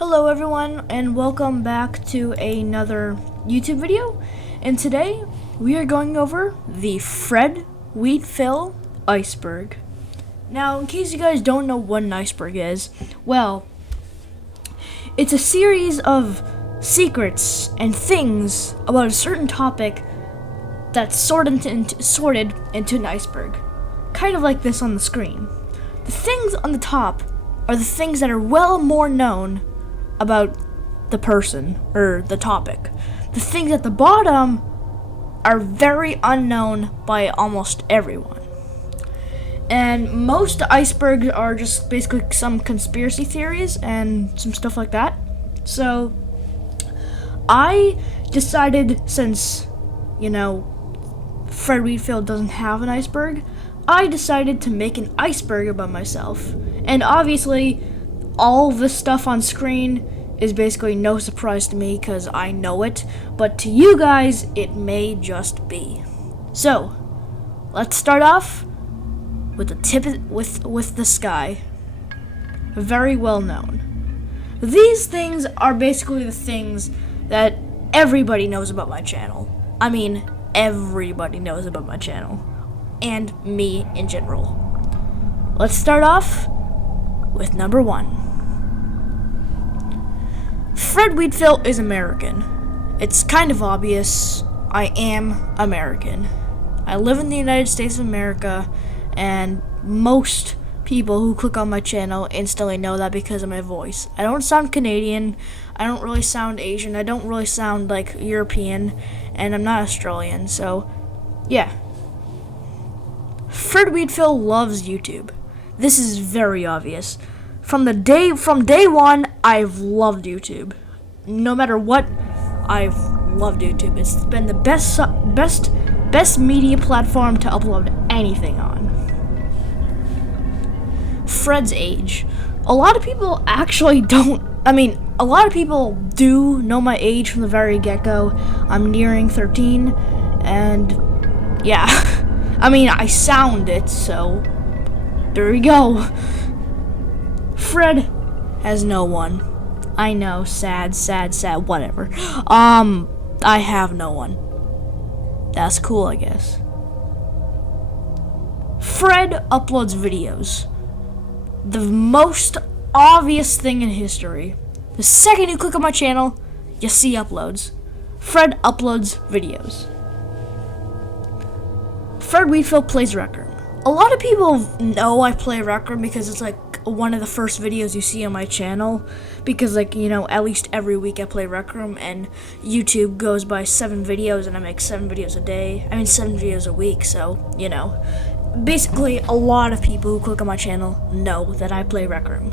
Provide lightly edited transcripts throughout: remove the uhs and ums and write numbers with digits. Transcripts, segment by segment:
Hello everyone, and welcome back to another YouTube video. And today we are going over the FredWheatFill Iceberg. Now, in case you guys don't know what an iceberg is, well, it's a series of secrets and things about a certain topic that's sorted into an iceberg. Kind of like this on the screen. The things on the top are the things that are well more known about the person or the topic. The things at the bottom are very unknown by almost everyone. And most icebergs are just basically some conspiracy theories and some stuff like that. So I decided, since, FredWheatFill doesn't have an iceberg, I decided to make an iceberg about myself. And obviously, all this stuff on screen is basically no surprise to me because I know it, but to you guys, it may just be. So, let's start off with with the sky. Very well known. These things are basically the things that everybody knows about my channel. I mean, everybody knows about my channel. And me in general. Let's start off with number 1. FredWheatFill is American. It's kind of obvious. I am American. I live in the United States of America, and most people who click on my channel instantly know that because of my voice. I don't sound Canadian. I don't really sound Asian. I don't really sound like European, and I'm not Australian, so yeah. FredWheatFill loves YouTube. This is very obvious. From day one, I've loved YouTube. No matter what, I've loved YouTube. It's been the best media platform to upload anything on. Fred's age. A lot of people actually don't. A lot of people do know my age from the very get-go. I'm nearing 13, and yeah. I sound it, so there we go. Fred has no one. I know, sad, whatever. I have no one. That's cool, I guess. Fred uploads videos. The most obvious thing in history. The second you click on my channel, you see uploads. Fred uploads videos. FredWheatFill plays Rec Room. A lot of people know I play Rec Room because it's like one of the first videos you see on my channel. Because at least every week I play Rec Room, and YouTube goes by 7 videos, and I make 7 videos a day. 7 videos a week, so, Basically, a lot of people who click on my channel know that I play Rec Room.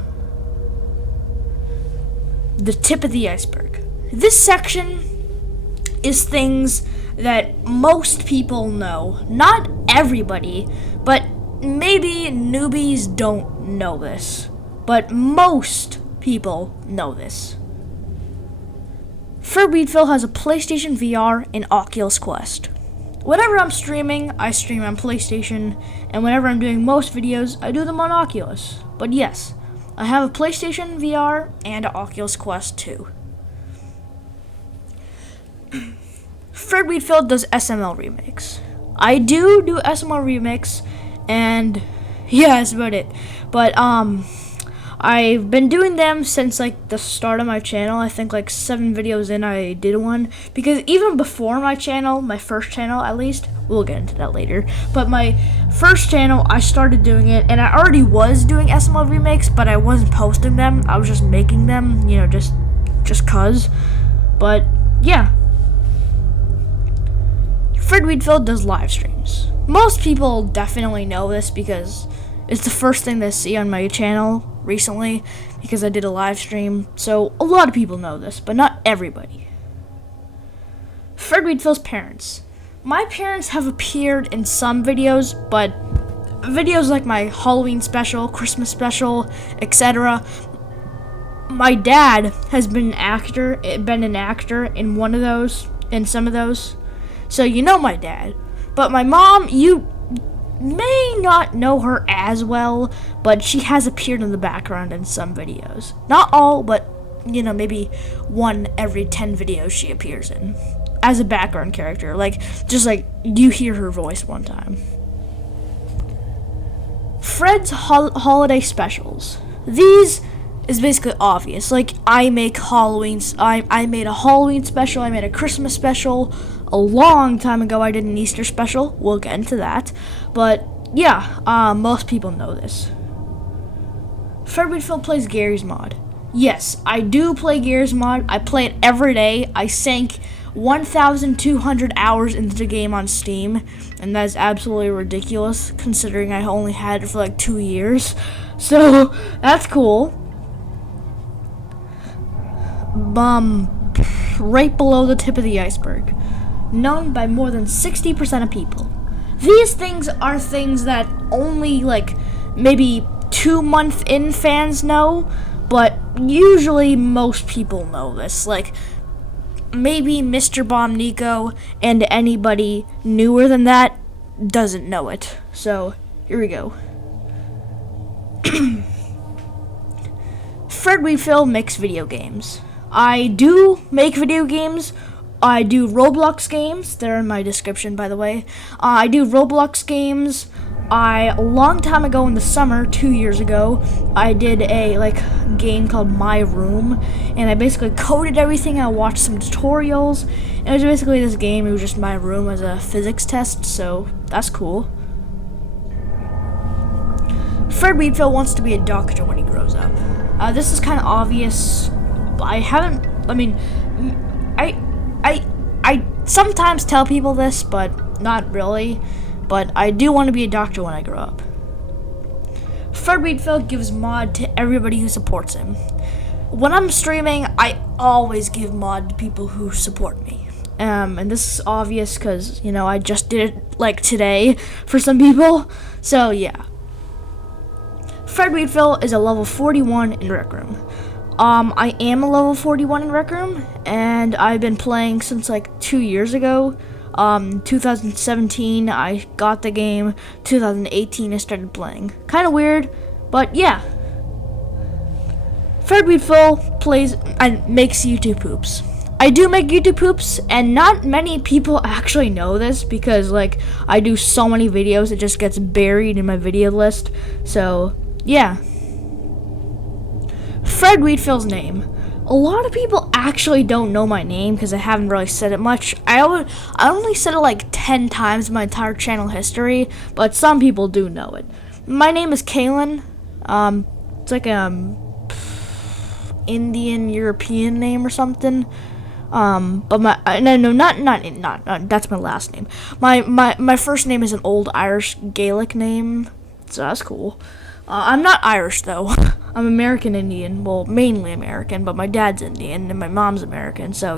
The tip of the iceberg. This section is things that most people know. Not everybody, but maybe newbies don't know this. But most people know this. FredWheatFill has a PlayStation VR and Oculus Quest. Whenever I'm streaming, I stream on PlayStation, and whenever I'm doing most videos, I do them on Oculus. But yes, I have a PlayStation VR and an Oculus Quest 2. FredWheatFill does SML remakes. I do SML remakes, and yeah, that's about it. But I've been doing them since the start of my channel. I think 7 videos in I did one, because even before my channel, my first channel at least, we'll get into that later, but my first channel I started doing it, and I already was doing SML remakes, but I wasn't posting them. I was just making them, just cuz. But yeah, FredWheatFill does live streams. Most people definitely know this because it's the first thing they see on my channel recently, because I did a live stream. So a lot of people know this, but not everybody. FredWheatFill's parents. My parents have appeared in some videos, but videos like my Halloween special, Christmas special, etc. My dad has been an actor in one of those, in some of those. So you know my dad. But my mom, you may not know her as well, but she has appeared in the background in some videos. Not all, but maybe 1 every 10 videos she appears in as a background character. Like, just like you hear her voice one time. Fred's holiday specials. These is basically obvious. Like, I make Halloween's. I made a Halloween special. I made a Christmas special. A long time ago, I did an Easter special. We'll get into that. But yeah, most people know this. FredWheatFill plays Gary's mod. Yes, I do play Gary's mod. I play it every day. I sank 1,200 hours into the game on Steam, and that is absolutely ridiculous considering I only had it for like 2 years. So that's cool. Right below the tip of the iceberg, known by more than 60% of people. These things are things that only like maybe 2-month-in fans know, but usually most people know this. Like, maybe Mr. Bomb Nico, and anybody newer than that doesn't know it. So, here we go. FredWheatFill makes video games. I do make video games. I do Roblox games. They're in my description, by the way. I do Roblox games. A long time ago in the summer, 2 years ago, I did a game called My Room, and I basically coded everything. I watched some tutorials, and it was basically this game. It was just my room as a physics test, so that's cool. FredWheatFill wants to be a doctor when he grows up. This is kind of obvious. I sometimes tell people this, but not really. But I do want to be a doctor when I grow up. FredWheatFill gives mod to everybody who supports him. When I'm streaming, I always give mod to people who support me. And this is obvious because, I just did it like today for some people. So yeah. FredWheatFill is a level 41 in Rec Room. I am a level 41 in Rec Room, and I've been playing since like 2 years ago. 2017, I got the game. 2018, I started playing. Kind of weird, but yeah. FredWheatFill plays and makes YouTube poops. I do make YouTube poops, and not many people actually know this because, I do so many videos, it just gets buried in my video list. So, yeah. FredWheatFill's name. A lot of people actually don't know my name because I haven't really said it much. I only said it like 10 times in my entire channel history, but some people do know it. My name is Kaylin. It's like Indian European name or something. But not that's my last name. My first name is an old Irish Gaelic name, so that's cool. I'm not Irish though. I'm American Indian. Well, mainly American, but my dad's Indian and my mom's American, so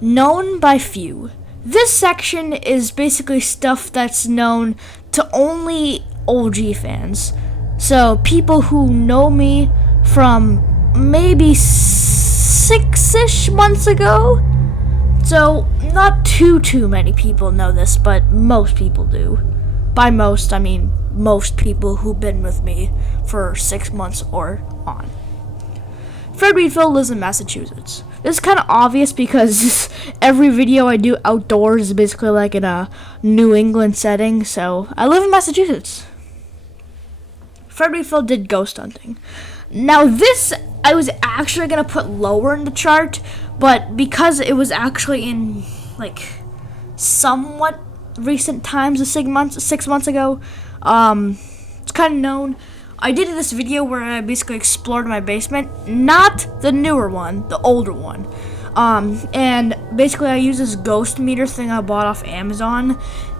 Known by few. This section is basically stuff that's known to only OG fans. So people who know me from maybe 6-ish months ago. So not too many people know this, but most people do. By most, I mean most people who've been with me for 6 months or on. FredWheatFill lives in Massachusetts. This is kind of obvious because every video I do outdoors is basically like in a New England setting, so I live in Massachusetts. FredWheatFill did ghost hunting. Now this, I was actually going to put lower in the chart, but because it was actually in somewhat recent times, 6 months ago, it's kind of known. I did this video where I basically explored my basement, not the newer one, the older one. And basically I used this ghost meter thing I bought off Amazon,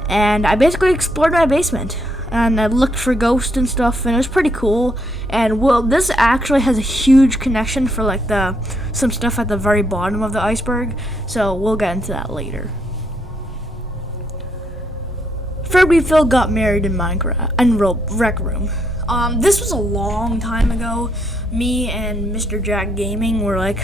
and I basically explored my basement. And I looked for ghosts and stuff, and it was pretty cool. And this actually has a huge connection for some stuff at the very bottom of the iceberg, so we'll get into that later. FredWheatFill got married in Minecraft and Rec Room. This was a long time ago. Me and Mr. Jack Gaming were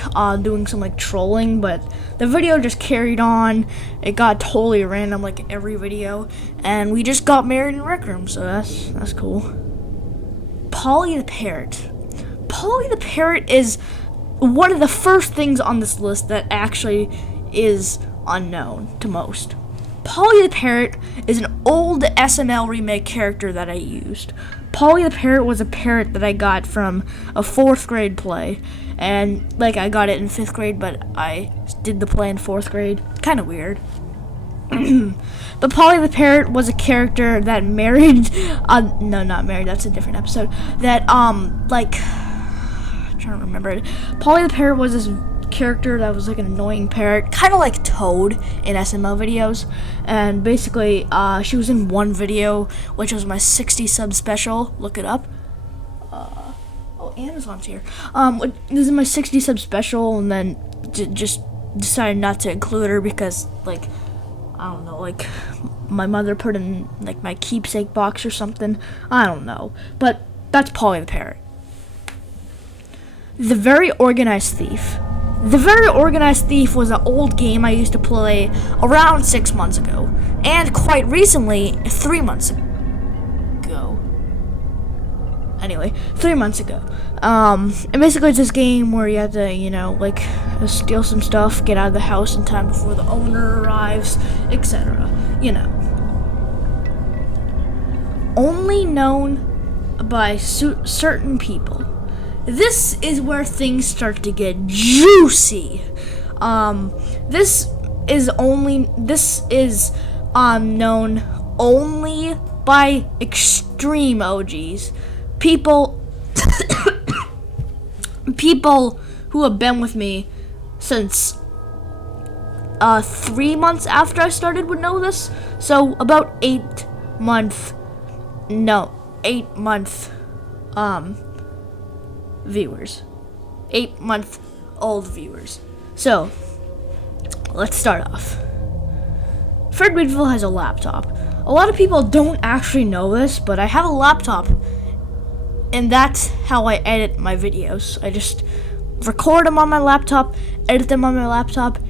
doing some trolling, but the video just carried on. It got totally random every video, and we just got married in Rec Room, so that's cool. Polly the Parrot. Polly the Parrot is one of the first things on this list that actually is unknown to most. Polly the Parrot is an old SML remake character that I used. Polly the Parrot was a parrot that I got from a 4th grade play. And, like, I got it in 5th grade, but I did the play in 4th grade. Kind of weird. But Polly the Parrot was a character that married... no, not married. That's a different episode. That, I'm trying to remember it. Polly the Parrot was this character that was like an annoying parrot, kind of like Toad in SML videos. And basically, she was in one video, which was my 60 sub special. Look it up. Amazon's here. This is my 60 sub special, and then just decided not to include her because, like, I don't know, like, my mother put in, like, my keepsake box or something. I don't know. But that's Polly the Parrot. The Very Organized Thief. The Very Organized Thief was an old game I used to play around 6 months ago. And quite recently, 3 months ago. Anyway, 3 months ago. And basically it's this game where you have to, you know, like, steal some stuff, get out of the house in time before the owner arrives, etc. You know. Only known by certain people. This is where things start to get juicy. This is known only by extreme OGs. People who have been with me since 3 months after I started would know this. So about 8 month viewers. 8-month-old viewers. So let's start off. FredWheatFill has a laptop. A lot of people don't actually know this, but I have a laptop. And that's how I edit my videos. I just record them on my laptop, edit them on my laptop,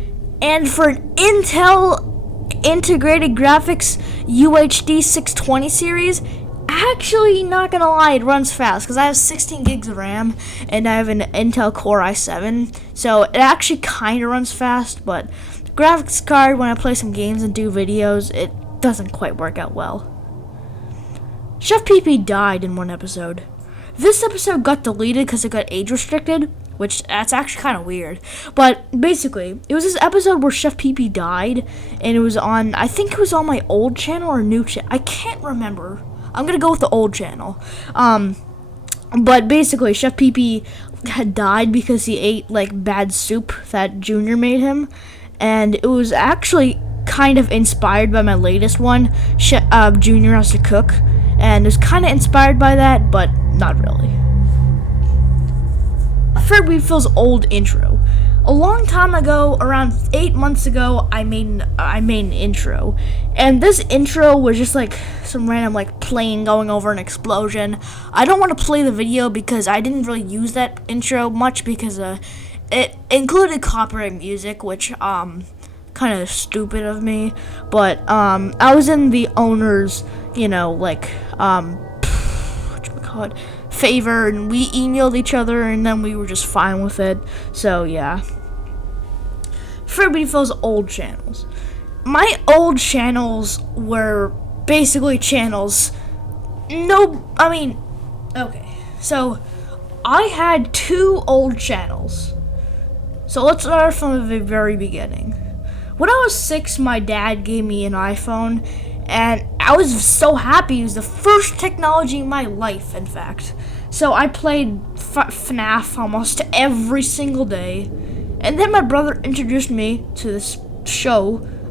and for an Intel integrated graphics UHD 620 series, actually, not gonna lie, it runs fast because I have 16 gigs of RAM and I have an Intel Core i7, so it actually kind of runs fast, but the graphics card, when I play some games and do videos, it doesn't quite work out well. Chef PP died in one episode. This episode got deleted because it got age restricted, which that's actually kind of weird. But basically, it was this episode where Chef PP died, and it was on, I think it was on my old channel or new channel. I can't remember. I'm gonna go with the old channel. But basically, Chef PP had died because he ate, like, bad soup that Junior made him. And it was actually kind of inspired by my latest one, Junior Has to Cook. And it was kind of inspired by that, but not really. FredWheatFill's old intro. A long time ago, around 8 months ago, I made an intro. And this intro was just like some random like plane going over an explosion. I don't want to play the video because I didn't really use that intro much because it included copyright music, which kind of stupid of me. But I was in the owner's, you know, like whatchamacallit, favor, and we emailed each other, and then we were just fine with it. So yeah. FredWheatFill's old channels. My old channels were basically channels. Okay. So I had 2 old channels. So let's start from the very beginning. When I was 6, my dad gave me an iPhone, and I was so happy. It was the first technology in my life, in fact. So I played FNAF almost every single day. And then my brother introduced me to this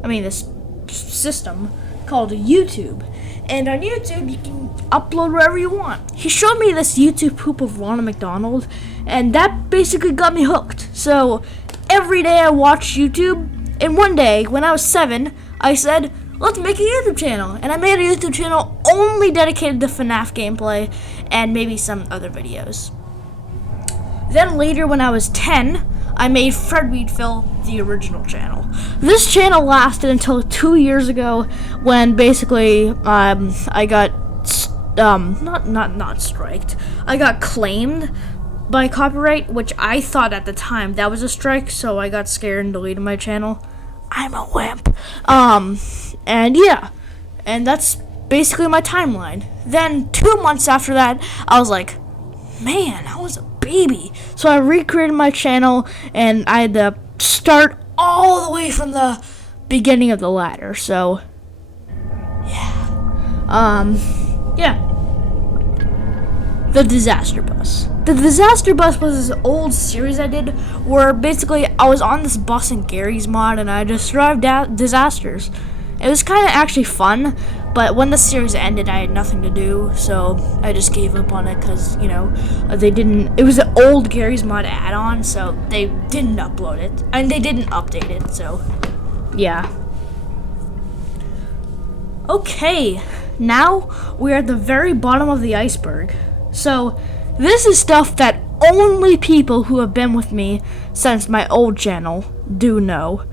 this system called YouTube. And on YouTube, you can upload whatever you want. He showed me this YouTube poop of Ronald McDonald, and that basically got me hooked. So every day I watched YouTube, and one day, when I was 7, I said, let's make a YouTube channel. And I made a YouTube channel only dedicated to FNAF gameplay and maybe some other videos. Then later, when I was 10, I made FredWheatFill the original channel. This channel lasted until 2 years ago when basically I got not striked. I got claimed by copyright, which I thought at the time that was a strike, so I got scared and deleted my channel. I'm a wimp. And yeah, and that's basically my timeline. Then 2 months after that, I was like, man, I was a baby. So I recreated my channel, and I had to start all the way from the beginning of the ladder. So yeah. The Disaster Bus. The Disaster Bus was this old series I did where basically I was on this bus in Gary's mod and I just survived disasters. It was kind of actually fun, but when the series ended, I had nothing to do, so I just gave up on it because, you know, it was an old Gary's mod add-on, so they didn't upload it, and they didn't update it, so yeah. Okay, now we're at the very bottom of the iceberg. So, this is stuff that only people who have been with me since my old channel do know.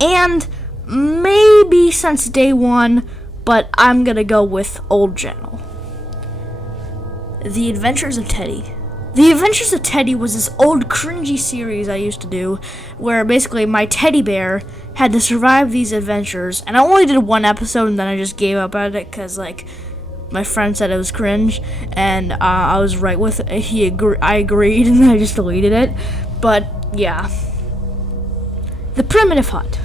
And maybe since day one, but I'm gonna go with old channel. The Adventures of Teddy. The Adventures of Teddy was this old cringy series I used to do, where basically my teddy bear had to survive these adventures, and I only did one episode and then I just gave up at it because, like, my friend said it was cringe, and I was right with it. I agreed, and I just deleted it. But yeah, the Primitive Hut.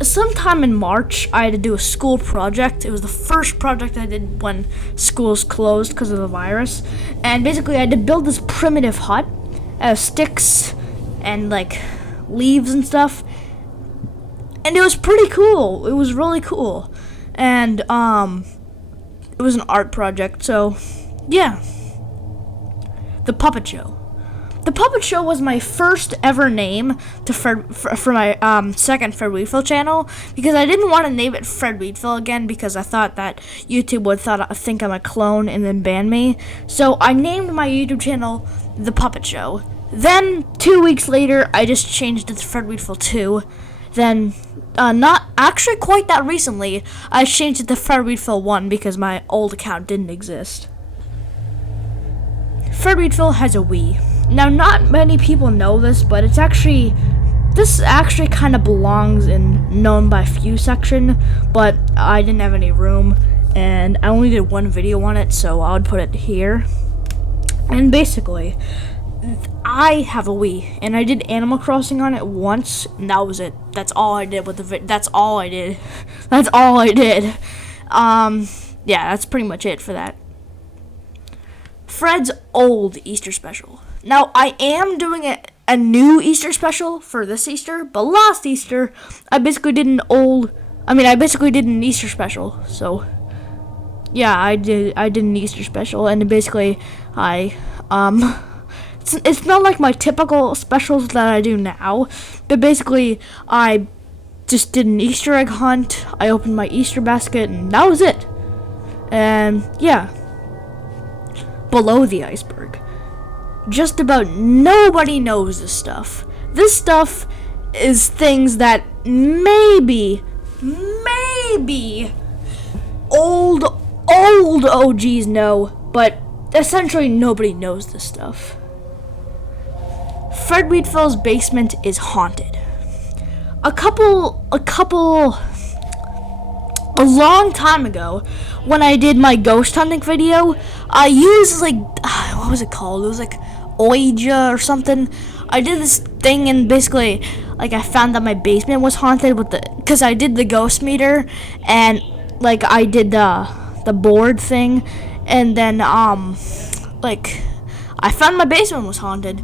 Sometime in March, I had to do a school project. It was the first project I did when schools closed because of the virus, and basically I had to build this primitive hut out of sticks and like leaves and stuff, and it was pretty cool. It was really cool, and it was an art project, so yeah. The Puppet Show. The Puppet Show was my first ever name to for my second FredWheatFill channel, because I didn't want to name it FredWheatFill again because I thought that YouTube would think I'm a clone and then ban me. So I named my YouTube channel The Puppet Show. Then 2 weeks later, I just changed it to FredWheatFill 2. Then, not actually quite that recently, I changed it to FredWheatFill 1 because my old account didn't exist. FredWheatFill has a Wii. Now, not many people know this, but this actually kind of belongs in known by few section, but I didn't have any room, and I only did one video on it, so I would put it here. And basically, I have a Wii, and I did Animal Crossing on it once, and that was it. That's all I did with the that's all I did. That's all I did. Yeah, that's pretty much it for that. Fred's old Easter special. Now, I am doing a new Easter special for this Easter, but last Easter, I basically did an Easter special, so yeah, I did an Easter special, and basically, it's not like my typical specials that I do now, but basically, I just did an Easter egg hunt, I opened my Easter basket, and that was it. And yeah, below the iceberg. Just about nobody knows this stuff. This stuff is things that maybe old OGs know, but essentially nobody knows this stuff. FredWheatFill's basement is haunted. A long time ago, when I did my ghost hunting video, I used what was it called? It was like Ouija or something. I did this thing, and basically, like, I found that my basement was haunted because I did the ghost meter, and like I did the board thing, and then like I found my basement was haunted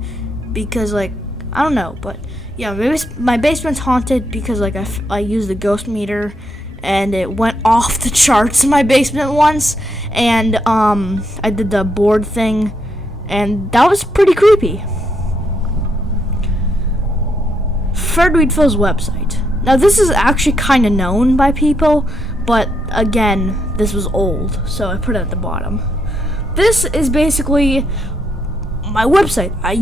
because, like, I don't know, but yeah, my basement's haunted because, like, I used the ghost meter, and it went off the charts in my basement once, and I did the board thing, and that was pretty creepy. FredWheatFill's website. Now, this is actually kind of known by people, but again, this was old, so I put it at the bottom. This is basically my website. I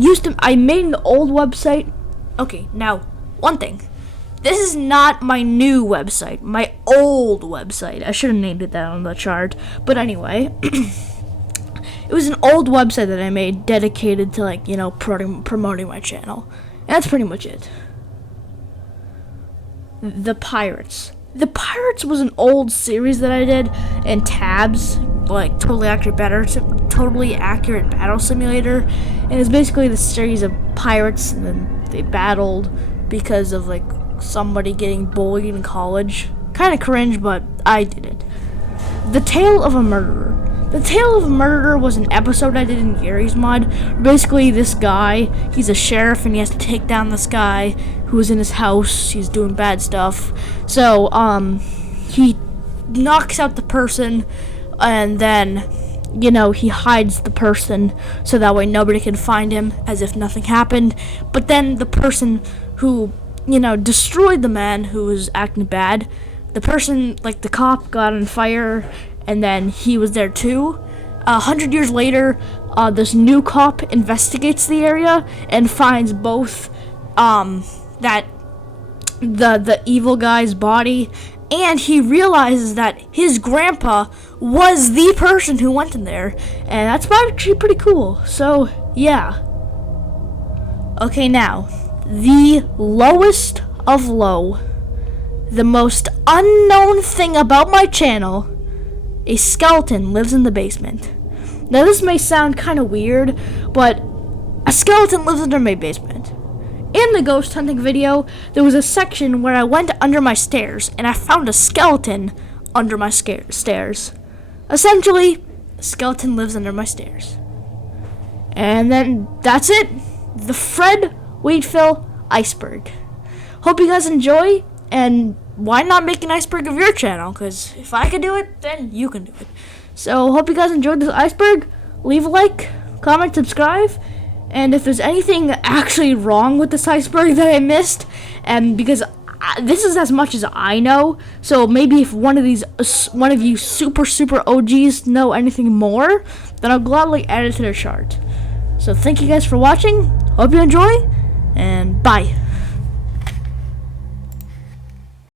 made an old website. Okay, now, one thing. This is not my new website, my old website. I should have named it that on the chart. But anyway, it was an old website that I made dedicated to, like, you know, promoting my channel. And that's pretty much it. The Pirates. The Pirates was an old series that I did in tabs, like totally accurate battle simulator, and it's basically the series of pirates, and then they battled because of like somebody getting bullied in college. Kind of cringe, but I did it. The Tale of a Murderer. The Tale of a Murderer was an episode I did in Gary's mod. Basically, this guy, he's a sheriff, and he has to take down this guy who is in his house. He's doing bad stuff. So, he knocks out the person, and then, you know, he hides the person so that way nobody can find him, as if nothing happened. But then the person who, you know, destroyed the man who was acting bad, the person, like the cop, got on fire, and then he was there too. 100 years later, this new cop investigates the area and finds both that the evil guy's body, and he realizes that his grandpa was the person who went in there, and that's actually pretty cool. So yeah. Okay, now the lowest of low, the most unknown thing about my channel. A skeleton lives in the basement. Now this may sound kind of weird, but a skeleton lives under my basement. In the ghost hunting video, there was a section where I went under my stairs and I found a skeleton under my stairs. Essentially, a skeleton lives under my stairs. And then that's it. The FredWheatFill Iceberg. Hope you guys enjoy, and why not make an iceberg of your channel? Because if I can do it, then you can do it. So, hope you guys enjoyed this iceberg. Leave a like, comment, subscribe. And if there's anything actually wrong with this iceberg that I missed, and because this is as much as I know, so maybe if one of you super OGs know anything more, then I'll gladly add it to the chart. So, thank you guys for watching. Hope you enjoy, and bye.